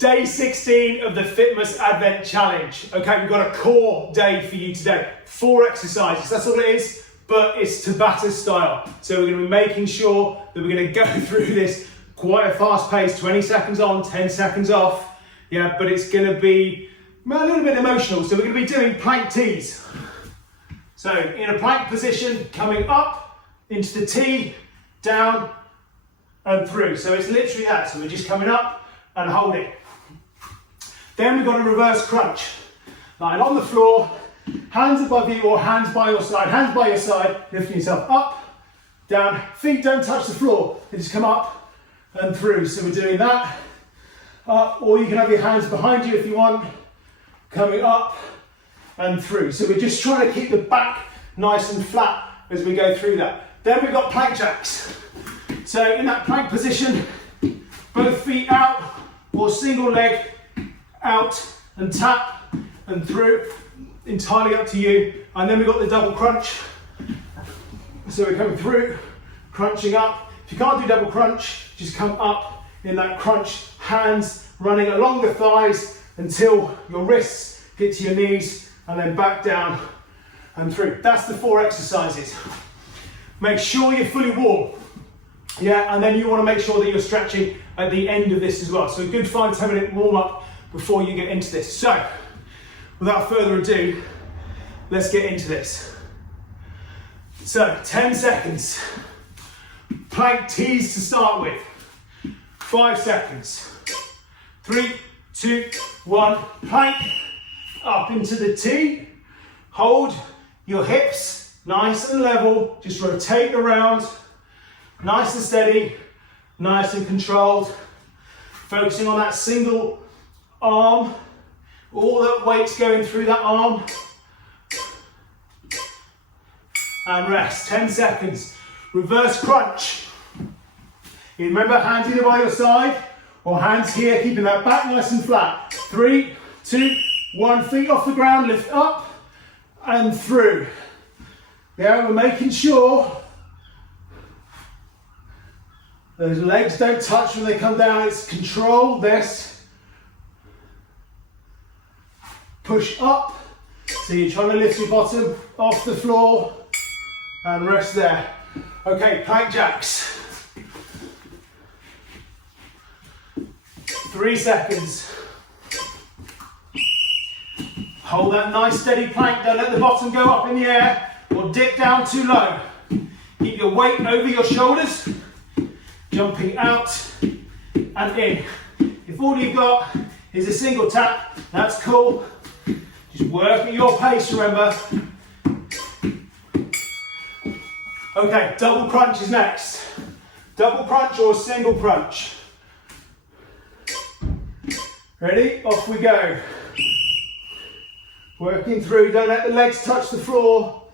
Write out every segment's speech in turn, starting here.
Day 16 of the Fitmas Advent Challenge. Okay, we've got a core day for you today. 4 exercises, that's all it is, but it's Tabata style. So we're going to be making sure that we're going to go through this quite a fast pace, 20 seconds on, 10 seconds off. Yeah, but it's going to be a little bit emotional. So we're going to be doing plank tees. So in a plank position, coming up into the tee, down and through. So it's literally that. So we're just coming up and holding. Then we've got a reverse crunch. Lying on the floor, hands above you or hands by your side, lifting yourself up, down, feet don't touch the floor, they just come up and through. So we're doing that, up, or you can have your hands behind you if you want, coming up and through. So we're just trying to keep the back nice and flat as we go through that. Then we've got plank jacks. So in that plank position, both feet out or single leg out and tap and through, entirely up to you. And then we've got the double crunch. So we're coming through, crunching up. If you can't do double crunch, just come up in that crunch, hands running along the thighs until your wrists get to your knees and then back down and through. That's the 4 exercises. Make sure you're fully warm. Yeah, and then you want to make sure that you're stretching at the end of this as well. So a good 5-10 minute warm up before you get into this. So, without further ado, let's get into this. So, 10 seconds. Plank tees to start with. 5 seconds. 3, 2, 1. Plank up into the tee. Hold your hips nice and level. Just rotate around. Nice and steady. Nice and controlled. Focusing on that single arm, all that weight's going through that arm, and rest. 10 seconds. Reverse crunch. You remember, hands either by your side or hands here, keeping that back nice and flat. 3, 2, 1. Feet off the ground, lift up and through. Yeah, we're making sure those legs don't touch when they come down. It's control this. Push up, so you're trying to lift your bottom off the floor and rest there. Okay, plank jacks. 3 seconds. Hold that nice steady plank, don't let the bottom go up in the air or dip down too low. Keep your weight over your shoulders, jumping out and in. If all you've got is a single tap, that's cool. Just work at your pace, remember. Okay, double crunch is next. Double crunch or single crunch. Ready? Off we go. Working through, don't let the legs touch the floor.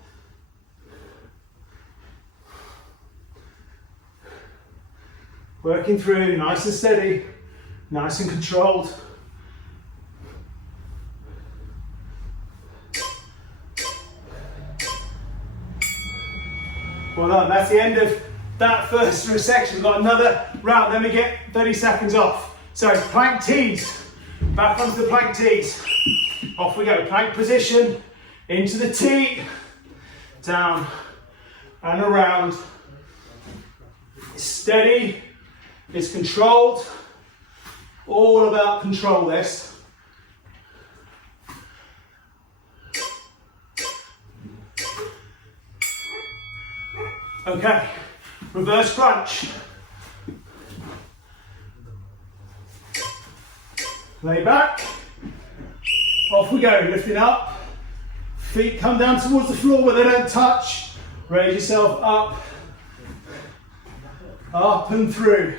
Working through, nice and steady, nice and controlled. Well done, that's the end of that first section. We've got another round, then we get 30 seconds off. So plank tees, back onto the plank tees. Off we go, plank position, into the tee, down and around. It's steady, it's controlled, all about control this. Okay, reverse crunch. Lay back. Off we go, lifting up. Feet come down towards the floor where they don't touch. Raise yourself up. Up and through.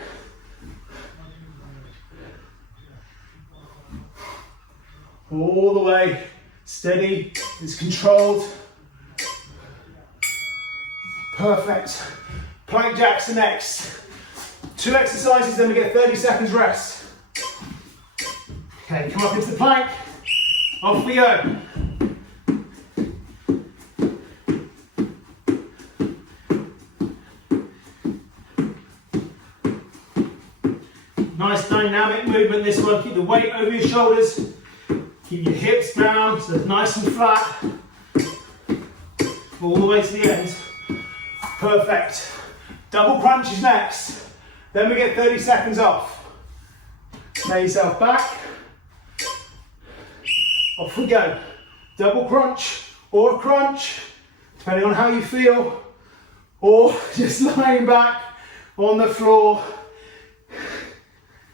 All the way. Steady, it's controlled. Perfect. Plank jacks are next. 2 exercises, then we get 30 seconds rest. Okay, come up into the plank. Off we go. Nice dynamic movement this one. Keep the weight over your shoulders. Keep your hips down so it's nice and flat. All the way to the end. Perfect. Double crunch is next. Then we get 30 seconds off. Lay yourself back. Off we go. Double crunch or a crunch, depending on how you feel, or just lying back on the floor.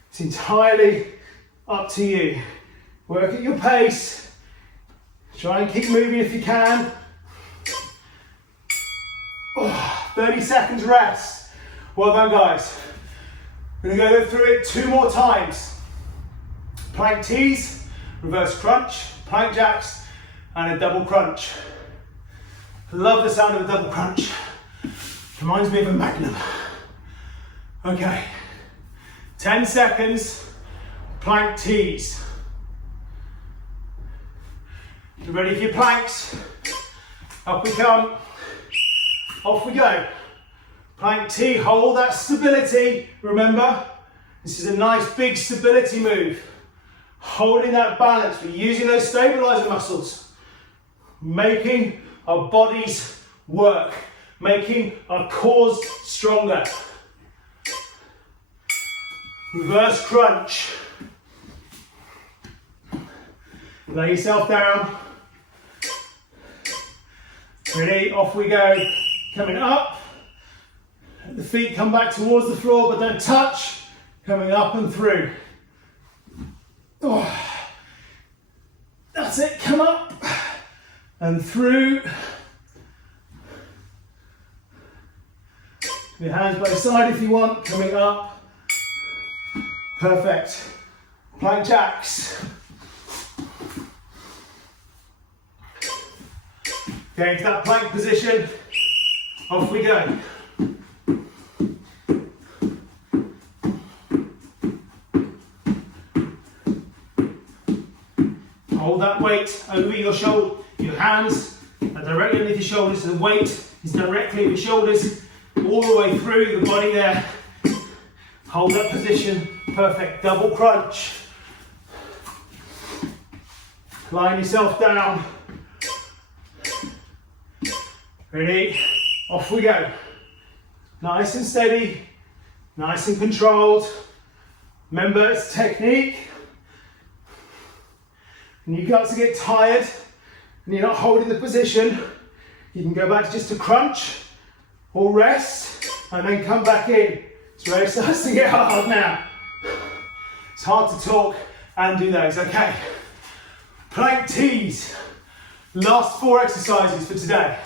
It's entirely up to you. Work at your pace. Try and keep moving if you can. 30 seconds rest. Well done, guys. We're going to go through it 2 more times. Plank tees, reverse crunch, plank jacks, and a double crunch. I love the sound of a double crunch. Reminds me of a magnum. Okay. 10 seconds, plank tees. You ready for your planks? Up we come. Off we go. Plank tee, hold that stability. Remember, this is a nice big stability move. Holding that balance, we're using those stabilizer muscles. Making our bodies work. Making our cores stronger. Reverse crunch. Lay yourself down. Ready, off we go. Coming up. The feet come back towards the floor, but don't touch. Coming up and through. Oh. That's it, come up and through. Your hands by your side if you want, coming up. Perfect. Plank jacks. Okay, into that plank position. Off we go. Hold that weight over your shoulder, your hands are directly underneath your shoulders, so the weight is directly at your shoulders, all the way through the body there. Hold that position, perfect, double crunch. Line yourself down. Ready? Off we go. Nice and steady, nice and controlled. Remember, it's technique. And you got to get tired and you're not holding the position, you can go back to just a crunch or rest and then come back in. It's where it starts to get hard now. It's hard to talk and do those, okay. Plank tees. Last 4 exercises for today.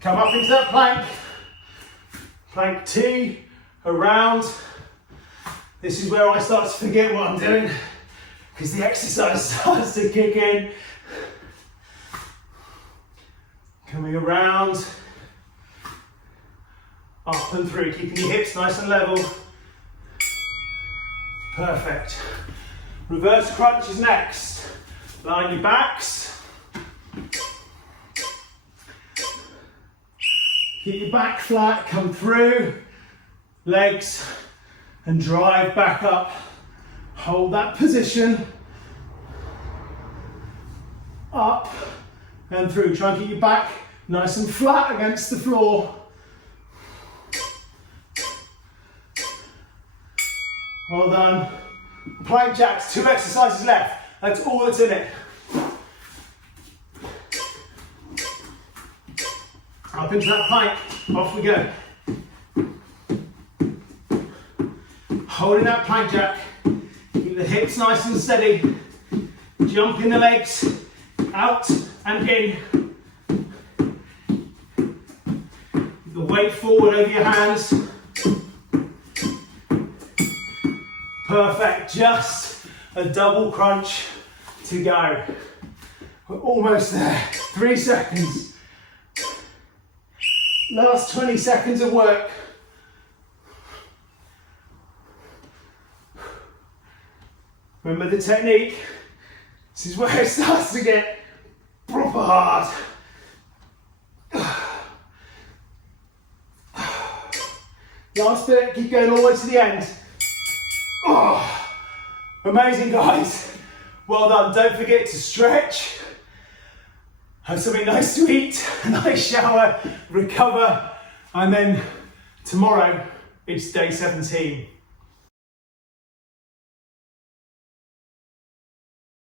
Come up into that plank. Plank tee, around. This is where I start to forget what I'm doing because the exercise starts to kick in. Coming around, up and through, keeping your hips nice and level. Perfect. Reverse crunch is next. Line your backs. Keep your back flat, come through, legs, and drive back up. Hold that position. Up and through. Try and keep your back nice and flat against the floor. Well done. Plank jacks, 2 exercises left. That's all that's in it. Up into that plank, off we go. Holding that plank jack, keep the hips nice and steady. Jumping the legs out and in. Keep the weight forward over your hands. Perfect, just a double crunch to go. We're almost there, 3 seconds. Last 20 seconds of work. Remember the technique. This is where it starts to get proper hard. Last bit, keep going all the way to the end. Oh, amazing, guys. Well done. Don't forget to stretch. Have something nice to eat, a nice shower, recover, and then tomorrow it's day 17.